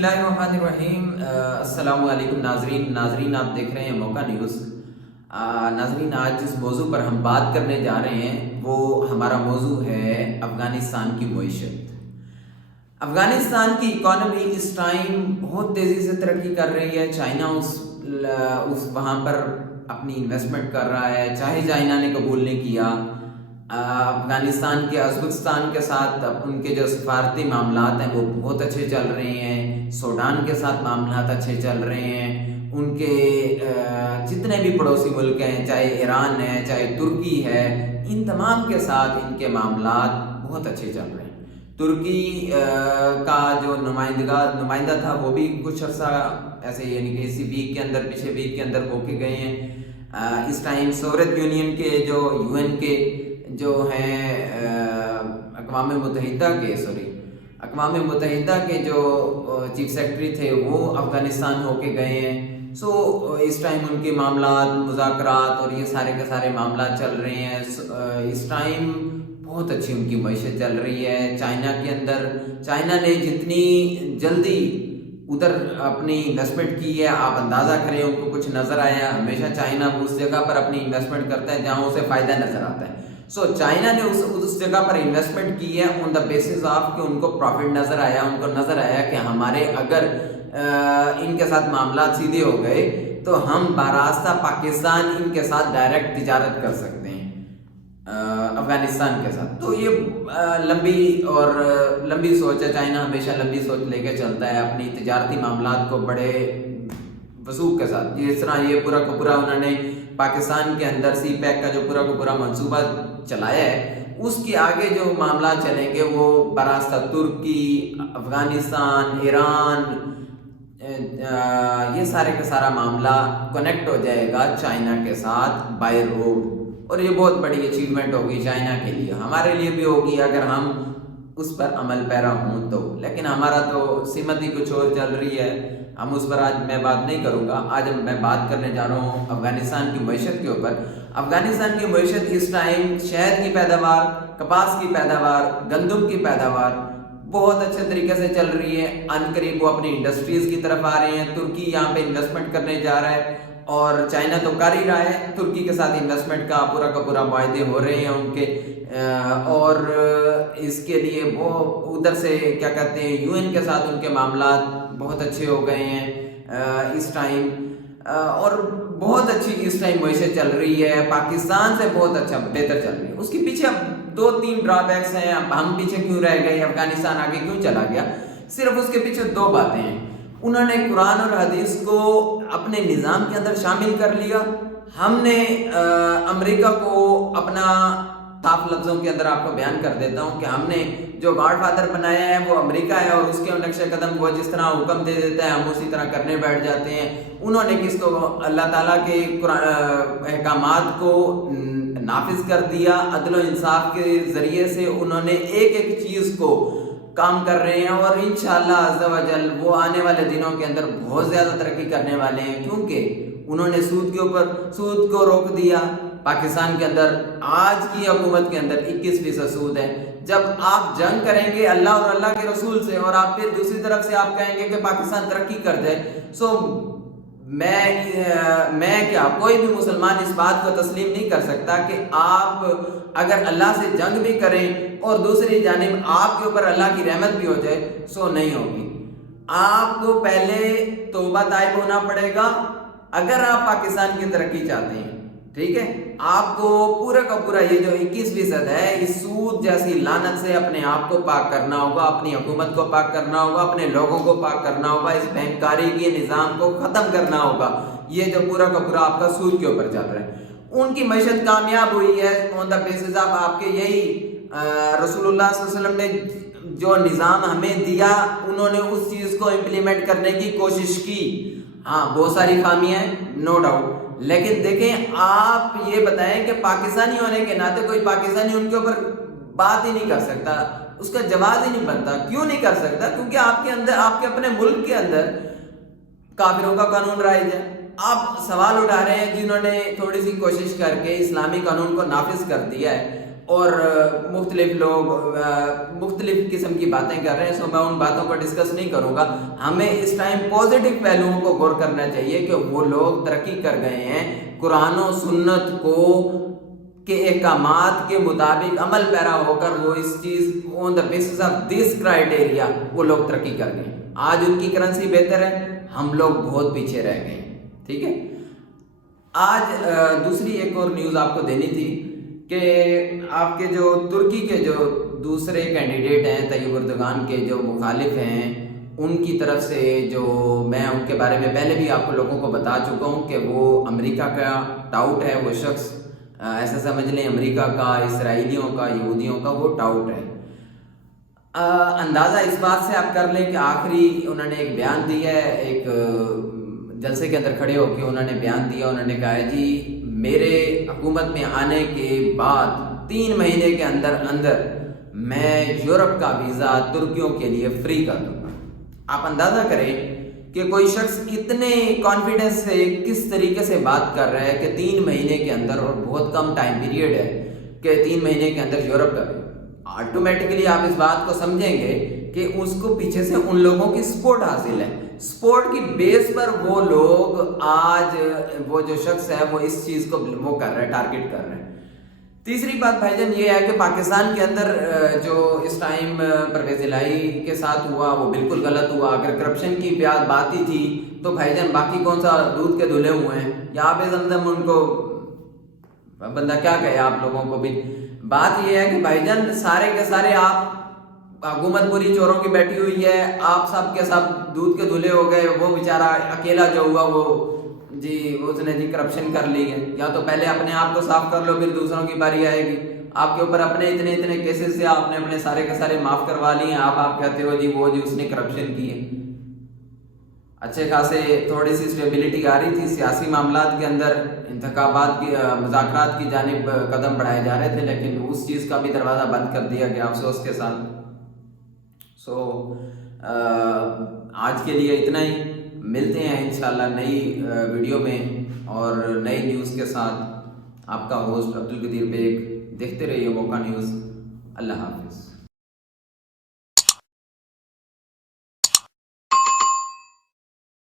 اللہ الرحمن الرحیم۔ السلام علیکم ناظرین آپ دیکھ رہے ہیں موقع نیوز۔ ناظرین، آج جس موضوع پر ہم بات کرنے جا رہے ہیں وہ ہمارا موضوع ہے افغانستان کی معیشت۔ افغانستان کی اکانومی اس ٹائم بہت تیزی سے ترقی کر رہی ہے۔ چائنا اس وہاں پر اپنی انویسٹمنٹ کر رہا ہے، چاہے چائنا نے قبول نہیں کیا۔ افغانستان کے ازبکستان کے ساتھ ان کے جو سفارتی معاملات ہیں وہ بہت اچھے چل رہے ہیں۔ سوڈان کے ساتھ معاملات اچھے چل رہے ہیں۔ ان کے جتنے بھی پڑوسی ملک ہیں، چاہے ایران ہے، چاہے ترکی ہے، ان تمام کے ساتھ ان کے معاملات بہت اچھے چل رہے ہیں۔ ترکی کا جو نمائندہ تھا وہ بھی کچھ عرصہ ایسے یعنی کہ اسی ویک کے اندر، پچھلے ویک کے اندر ہو کے گئے ہیں۔ اس ٹائم سوویت یونین کے جو UN کے جو ہیں اقوام متحدہ کے جو چیف سیکرٹری تھے وہ افغانستان ہو کے گئے ہیں۔ اس ٹائم ان کے معاملات، مذاکرات اور یہ سارے کے سارے معاملات چل رہے ہیں۔ اس ٹائم بہت اچھی ان کی معیشت چل رہی ہے۔ چائنا نے جتنی جلدی ادھر اپنی انویسٹمنٹ کی ہے، آپ اندازہ کریں ان کو کچھ نظر آیا۔ ہمیشہ چائنا اس جگہ پر اپنی انویسٹمنٹ کرتا ہے جہاں اسے فائدہ نظر آتا ہے۔ چائنا نے اس جگہ پر انویسٹمنٹ کی ہے آن دا بیسس آف کہ ان کو پروفٹ نظر آیا۔ ان کو نظر آیا کہ ہمارے اگر ان کے ساتھ معاملات سیدھے ہو گئے تو ہم براستہ پاکستان ان کے ساتھ ڈائریکٹ تجارت کر سکتے ہیں افغانستان کے ساتھ۔ تو یہ لمبی سوچ ہے۔ چائنا ہمیشہ لمبی سوچ لے کے چلتا ہے اپنی تجارتی معاملات کو بڑے وثوق کے ساتھ۔ جس طرح یہ پورا کا پورا انہوں نے پاکستان کے اندر سی پیک کا جو پورا کا پورا منصوبہ چلایا ہے، اس کے آگے جو معاملات چلیں گے وہ براستہ ترکی، افغانستان، ایران، یہ سارے کا سارا معاملہ کنیکٹ ہو جائے گا چائنا کے ساتھ بائی روڈ، اور یہ بہت بڑی اچیومنٹ ہوگی چائنا کے لیے، ہمارے لیے بھی ہوگی اگر ہم اس پر عمل پیرا ہوں تو۔ لیکن ہمارا تو سمت ہی کچھ اور چل رہی ہے، ہم اس پر آج میں بات نہیں کروں گا۔ آج میں بات کرنے جا رہا ہوں افغانستان کی معیشت کے اوپر۔ افغانستان کی معیشت اس ٹائم شہد کی پیداوار، کپاس کی پیداوار، گندم کی پیداوار بہت اچھے طریقے سے چل رہی ہے۔ ان قریب وہ اپنی انڈسٹریز کی طرف آ رہے ہیں۔ ترکی یہاں پہ انویسٹمنٹ کرنے جا رہا ہے اور چائنا تو کر ہی رہا ہے۔ ترکی کے ساتھ انویسٹمنٹ کا پورا معاہدے ہو رہے ہیں ان کے، اور اس کے لیے وہ ادھر سے کیا کہتے ہیں UN کے ساتھ ان کے معاملات بہت اچھے ہو گئے ہیں اس ٹائم، اور بہت اچھی اس ٹائم معیشت چل رہی ہے۔ پاکستان سے بہت بہتر چل رہی ہے۔ اس کے پیچھے اب 2-3 ڈرا بیکس ہیں۔ اب ہم پیچھے کیوں رہ گئے، افغانستان آگے کیوں چلا گیا؟ صرف اس کے پیچھے 2 باتیں ہیں۔ انہوں نے قرآن اور حدیث کو اپنے نظام کے اندر شامل کر لیا۔ ہم نے امریکہ کو اپنا صاف لفظوں کے اندر آپ کو بیان کر دیتا ہوں کہ ہم نے جو گاڈ فادر بنایا ہے وہ امریکہ ہے، اور اس کے نقش قدم وہ جس طرح حکم دے دیتا ہے ہم اسی طرح کرنے بیٹھ جاتے ہیں۔ انہوں نے کس کو اللہ تعالیٰ کے احکامات کو نافذ کر دیا، عدل و انصاف کے ذریعے سے انہوں نے ایک چیز کو کام کر رہے ہیں، اور انشاءاللہ عز و جل وہ آنے والے دنوں کے اندر بہت زیادہ ترقی کرنے والے ہیں، کیونکہ انہوں نے سود کو روک دیا۔ پاکستان کے اندر آج کی حکومت کے اندر 21% سود ہے۔ جب آپ جنگ کریں گے اللہ اور اللہ کے رسول سے، اور آپ پھر دوسری طرف سے آپ کہیں گے کہ پاکستان ترقی کر جائے، میں کیا کوئی بھی مسلمان اس بات کو تسلیم نہیں کر سکتا کہ آپ اگر اللہ سے جنگ بھی کریں اور دوسری جانب آپ کے اوپر اللہ کی رحمت بھی ہو جائے، نہیں ہوگی۔ آپ کو پہلے توبہ طائب ہونا پڑے گا اگر آپ پاکستان کی ترقی چاہتے ہیں، ٹھیک ہے؟ آپ کو پورا کا پورا یہ جو 21% ہے اس سود جیسی لعنت سے اپنے آپ کو پاک کرنا ہوگا، اپنی حکومت کو پاک کرنا ہوگا، اپنے لوگوں کو پاک کرنا ہوگا، اس بینکاری کے نظام کو ختم کرنا ہوگا، یہ جو پورا کا پورا آپ کا سود کے اوپر چل رہا ہے۔ ان کی معیشت کامیاب ہوئی ہے آن دا بیسس آف آپ کے یہی رسول اللہ صلی اللہ علیہ وسلم نے جو نظام ہمیں دیا، انہوں نے اس چیز کو امپلیمنٹ کرنے کی کوشش کی۔ ہاں بہت ساری خامیاں ہیں، نو ڈاؤٹ، لیکن دیکھیں آپ یہ بتائیں کہ پاکستانی ہونے کے ناطے کوئی پاکستانی ان کے اوپر بات ہی نہیں کر سکتا، اس کا جواز ہی نہیں بنتا۔ کیوں نہیں کر سکتا؟ کیونکہ آپ کے اندر، آپ کے اپنے ملک کے اندر کافروں کا قانون رائج ہے۔ آپ سوال اٹھا رہے ہیں جنہوں نے تھوڑی سی کوشش کر کے اسلامی قانون کو نافذ کر دیا ہے، اور مختلف لوگ مختلف قسم کی باتیں کر رہے ہیں. سو میں ان باتوں کو ڈسکس نہیں کروں گا. ہمیں اس ٹائم پازیٹیو پہلوؤں کو غور کرنا چاہیے کہ وہ لوگ ترقی کر گئے ہیں, قرآن و سنت کو کے احکامات کے مطابق عمل پیرا ہو کر وہ اس چیز on the basis of this criteria وہ لوگ ترقی کر گئے. آج ان کی کرنسی بہتر ہے, ہم لوگ بہت پیچھے رہ گئے. ٹھیک ہے, آج دوسری ایک اور نیوز آپ کو دینی تھی کہ آپ کے جو ترکی کے جو دوسرے کینڈیڈیٹ ہیں طیب اردگان کے جو مخالف ہیں, ان کی طرف سے جو میں ان کے بارے میں پہلے بھی آپ کو لوگوں کو بتا چکا ہوں کہ وہ امریکہ کا ٹاؤٹ ہے. وہ شخص ایسا سمجھ لیں امریکہ کا, اسرائیلیوں کا, یہودیوں کا وہ ٹاؤٹ ہے. اندازہ اس بات سے آپ کر لیں کہ آخری انہوں نے ایک بیان دیا ہے, ایک جلسے کے اندر کھڑے ہو کے انہوں نے بیان دیا. انہوں نے کہا ہے جی میرے حکومت میں آنے کے بعد 3 مہینے کے اندر میں یورپ کا ویزا ترکیوں کے لیے فری کر دوں گا. آپ اندازہ کریں کہ کوئی شخص اتنے کانفیڈنس سے کس طریقے سے بات کر رہا ہے کہ 3 مہینے کے اندر, اور بہت کم ٹائم پیریڈ ہے کہ 3 مہینے کے اندر یورپ کا. آٹومیٹکلی آپ اس بات کو سمجھیں گے کہ اس کو پیچھے سے ان لوگوں کی سپورٹ حاصل ہے. سپورٹ کی بیس پر وہ لوگ آج وہ جو شخص ہے وہ اس چیز کو وہ کر رہے ہیں, ٹارگٹ کر رہے ہیں. تیسری بات بھائی جان یہ ہے کہ پاکستان کے اندر جو اس ٹائم پرویز الہی کے ساتھ ہوا وہ بالکل غلط ہوا. اگر کرپشن کی بات ہی تھی تو بھائی جان باقی کون سا دودھ کے دھلے ہوئے ہیں, یا آب زمزم ان کو بندہ کیا کہے آپ لوگوں کو بھی. بات یہ ہے کہ بھائی جان سارے کے سارے آپ حکومت پوری چوروں کی بیٹھی ہوئی ہے, آپ سب کے سب دودھ کے دھلے ہو گئے. وہ بیچارہ اکیلا جو ہوا وہ جی اس نے جی کرپشن کر لی ہے. یا تو پہلے اپنے آپ کو صاف کر لو, پھر دوسروں کی باری آئے گی. آپ کے اوپر اپنے اتنے کیسز سے آپ نے اپنے سارے کے سارے معاف کروا لیے ہیں. آپ کہتے ہو جی وہ جی اس نے کرپشن کی ہے. اچھے خاصے تھوڑی سی اسٹیبلٹی آ رہی تھی سیاسی معاملات کے اندر, انتخابات کی مذاکرات کی جانب قدم بڑھائے جا رہے تھے, لیکن اس چیز کا بھی دروازہ بند کر دیا گیا افسوس کے ساتھ. سو آج کے لیے اتنا ہی. ملتے ہیں انشاءاللہ نئی ویڈیو میں اور نئی نیوز کے ساتھ. آپ کا ہوسٹ عبدالقدیر بیگ. دیکھتے رہیے موقع نیوز. اللہ حافظ.